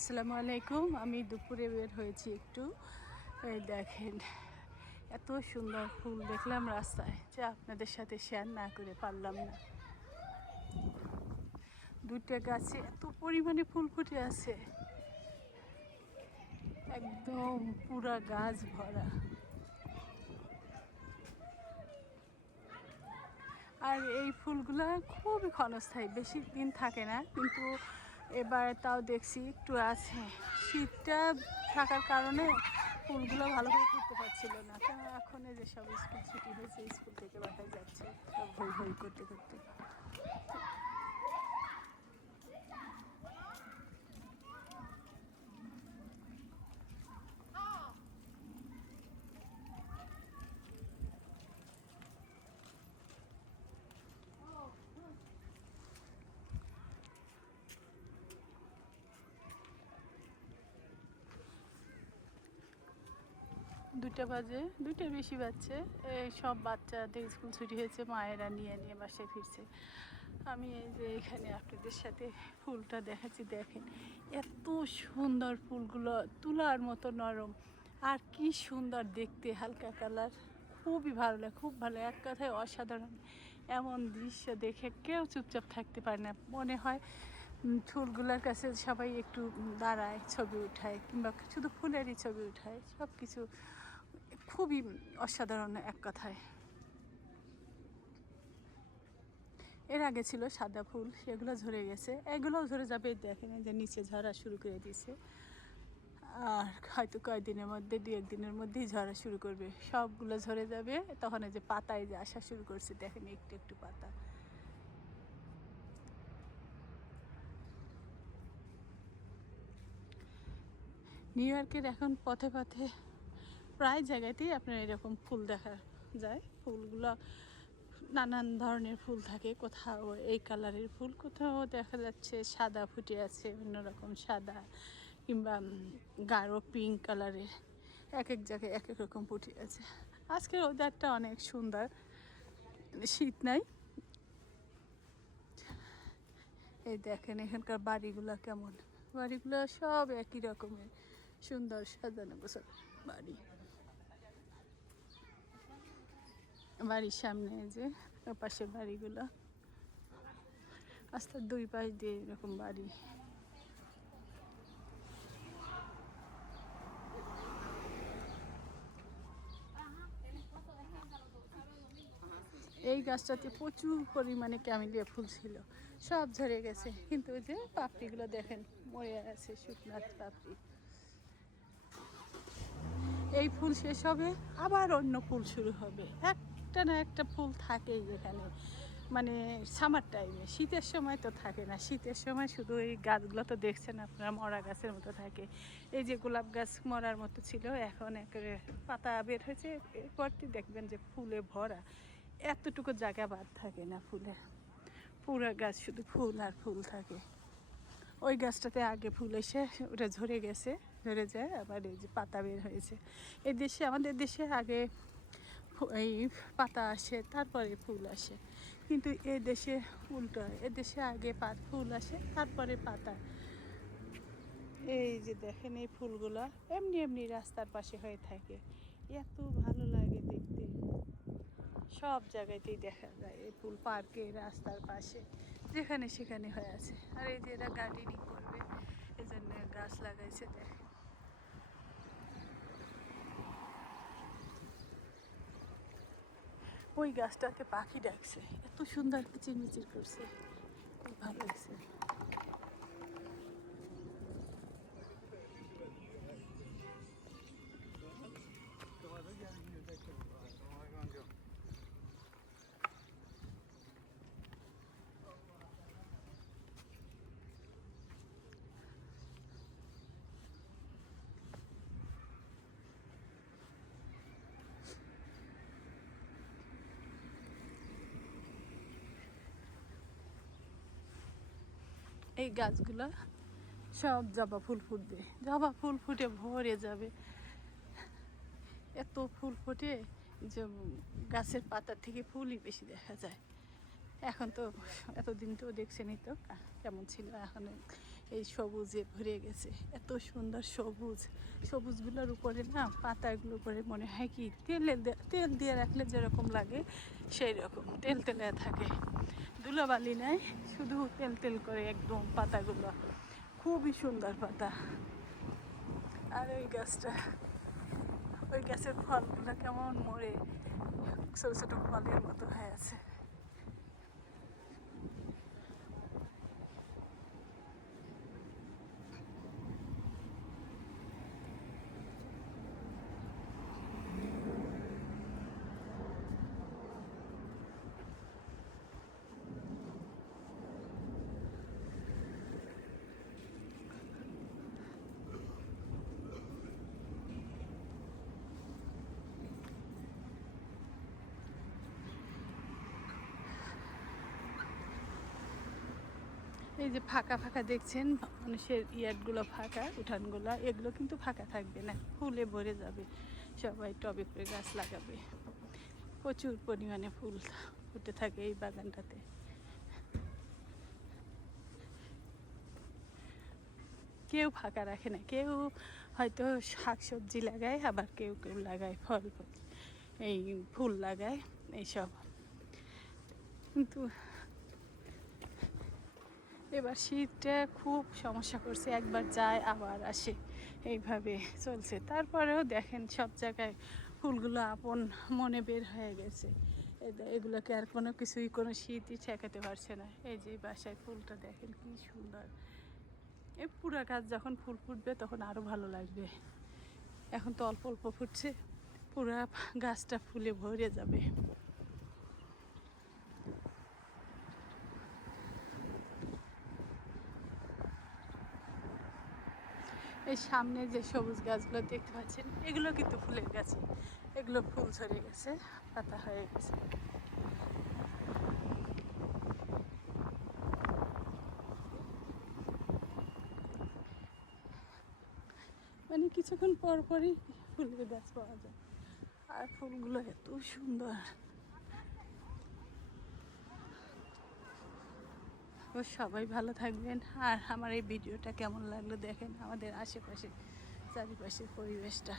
আসসালামু আলাইকুম। আমি দুপুরে বের হয়েছি একটু। এই দেখেন, এত সুন্দর ফুল দেখলাম রাস্তায় যে আপনাদের সাথে শেয়ার না করে পারলাম না। দুইটা গাছে এত পরিমাণে ফুল ফুটে আছে, একদম পুরা গাছ ভরা। আর এই ফুলগুলা খুবই ক্ষণস্থায়ী, বেশি দিন থাকে না, কিন্তু এবার তাও দেখছি একটু আছে। শীতটা থাকার কারণে ফুলগুলো ভালোভাবে ফুটতে পারছিল না। তো এখন এই যে সব স্কুল ছুটি হয়েছে, স্কুল থেকে বাসায় যাচ্ছে সব হই হই করতে করতে। দুটা বাজে, দুইটার বেশি বাজছে। এই সব বাচ্চাদের স্কুল ছুটি হয়েছে, মায়েরা নিয়ে নিয়ে বাসায় ফিরছে। আমি এই যে এখানে আপনাদের সাথে ফুলটা দেখাচ্ছি, দেখেন এত সুন্দর ফুলগুলো, তুলার মতো নরম, আর কি সুন্দর দেখতে, হালকা কালার, খুবই ভালো লাগে, খুব ভালো, এক কথায় অসাধারণ। এমন দৃশ্য দেখে কেউ চুপচাপ থাকতে পারে না, মনে হয় ফুলগুলোর কাছে সবাই একটু দাঁড়ায়, ছবি উঠায়, কিংবা শুধু ফুলেরই ছবি উঠায়। সব কিছু খুবই অসাধারণ এক কথায়। এর আগে ছিল সাদা ফুল, সেগুলো ঝরে গেছে, এগুলোও ঝরে যাবে। দেখেন যে নিচে ঝরা শুরু করে দিয়েছে, আর হয়তো কয়েকদিনের মধ্যে, দু একদিনের মধ্যেই ঝরা শুরু করবে, সবগুলো ঝরে যাবে। তখন এই যে পাতায় যে আসা শুরু করছে, দেখেন একটু একটু পাতা। নিউ ইয়র্কের এখন পথে পথে প্রায় জায়গাতেই আপনার এরকম ফুল দেখা যায়। ফুলগুলো নানান ধরনের ফুল থাকে, কোথাও এই কালারের ফুল, কোথাও দেখা যাচ্ছে সাদা ফুটে আছে, অন্যরকম সাদা, কিংবা গাঢ় পিঙ্ক কালারের। এক এক জায়গায় এক এক রকম ফুটে আছে। আজকের ওয়েদারটা অনেক সুন্দর, শীত নাই। এই দেখেন এখানকার বাড়িগুলো কেমন, বাড়িগুলো সব একই রকমের সুন্দর সাজানো গোছানো বাড়ি। বাড়ির সামনে যে পাশের বাড়িগুলো, রাস্তার দুই পাশ দিয়ে এরকম বাড়ি। এই গাছটাতে প্রচুর পরিমাণে ক্যামেলিয়া ফুল ছিল, সব ঝরে গেছে, কিন্তু ওই যে পাপড়িগুলো দেখেন মরে আছে, শুকনো পাপড়ি। এই ফুল শেষ হবে, আবার অন্য ফুল শুরু হবে, একটা না একটা ফুল থাকেই এখানে। মানে সামার টাইমে, শীতের সময় তো থাকে না। শীতের সময় শুধু এই গাছগুলো তো দেখছেন আপনারা, মরা গাছের মতো থাকে। এই যে গোলাপ গাছ মরার মতো ছিল, এখন একেবারে পাতা বের হয়েছে, এরপরটি দেখবেন যে ফুলে ভরা, এতটুকু জায়গা বাদ থাকে না ফুলে, পুরো গাছ শুধু ফুল আর ফুল থাকে। ওই গাছটাতে আগে ফুল এসে ওটা ঝরে গেছে, ঝরে যায়, আবার এই যে পাতা বের হয়েছে। এই দেশে, আমাদের দেশে আগে এই পাতা আসে, তারপরে ফুল আসে, কিন্তু এ দেশে উল্টো, এ দেশে আগে ফুল আসে, তারপরে পাতা। এই যে দেখেন এই ফুলগুলো এমনি এমনি রাস্তার পাশে হয়ে থাকে, এত ভালো লাগে দেখতে। সব জায়গাতেই দেখা যায় এই ফুল, পার্কে, রাস্তার পাশে, যেখানে সেখানে হয়ে আছে। আর এই যে এরা গার্ডেনিং করবে, এই জন্য গাছ লাগাইছে। দেখেন ওই গাছটাতে পাখি ডাকছে, এত সুন্দর কিচিরমিচির করছে, খুব ভালো লাগছে। এই গাছগুলা সব জবা ফুল ফুটবে, জবা ফুল ফুটে ভরে যাবে, এত ফুল ফোটে যে গাছের পাতা থেকে ফুলই বেশি দেখা যায়। এখন তো এতদিন তো দেখছেনই তো কেমন ছিল, এখন এই সবুজে ভরে গেছে, এত সুন্দর সবুজ। সবুজগুলোর উপরে না পাতাগুলোর উপরে মনে হয় কি তেল দিয়ে রাখলে যেরকম লাগে সেই রকম তেল তেলে থাকে, ধুলোবালি নাই, শুধু তেল তেল করে একদম পাতাগুলো, খুবই সুন্দর পাতা। আর ওই গাছের ফলগুলো কেমন মরে ছোটো ছোটো ফলের মতো হয়ে আছে। এই যে ফাঁকা ফাঁকা দেখছেন, মানুষের ইয়ার্ডগুলো ফাঁকা, উঠানগুলো, এগুলো কিন্তু ফাঁকা থাকবে না, ফুলে ভরে যাবে। সবাই টবে করে গাছ লাগাবে, প্রচুর পরিমাণে ফুল ফুটে থাকে এই বাগানটাতে। কেউ ফাঁকা রাখে না, কেউ হয়তো শাক সবজি লাগায়, আবার কেউ কেউ লাগায় ফল, এই ফুল লাগায় এইসব। কিন্তু এবার শীতটা খুব সমস্যা করছে, একবার যায় আবার আসে, এইভাবে চলছে। তারপরেও দেখেন সব জায়গায় ফুলগুলো আপন মনে বের হয়ে গেছে, এগুলোকে আর কোনো কিছুই, কোনো শীতই ঠেকাতে পারছে না। এই যে বাসায় ফুলটা দেখেন কি সুন্দর, এই পুরা গাছ যখন ফুল ফুটবে তখন আরও ভালো লাগবে। এখন তো অল্প অল্প ফুটছে, পুরা গাছটা ফুলে ভরে যাবে। এই সামনে যে সবুজ গাছগুলো দেখতে পাচ্ছেন, এগুলো কিন্তু ফুলের গাছ, এগুলো ফুল ঝরে গেছে, পাতা হয়ে গেছে। মানে কিছুক্ষণ পর পরই ফুলের গাছ পাওয়া যায়, আর ফুলগুলো এত সুন্দর। সবাই ভালো থাকবেন। আর আমার এই ভিডিওটা কেমন লাগলো দেখেন, আমাদের আশেপাশে চারিপাশের পরিবেশটা।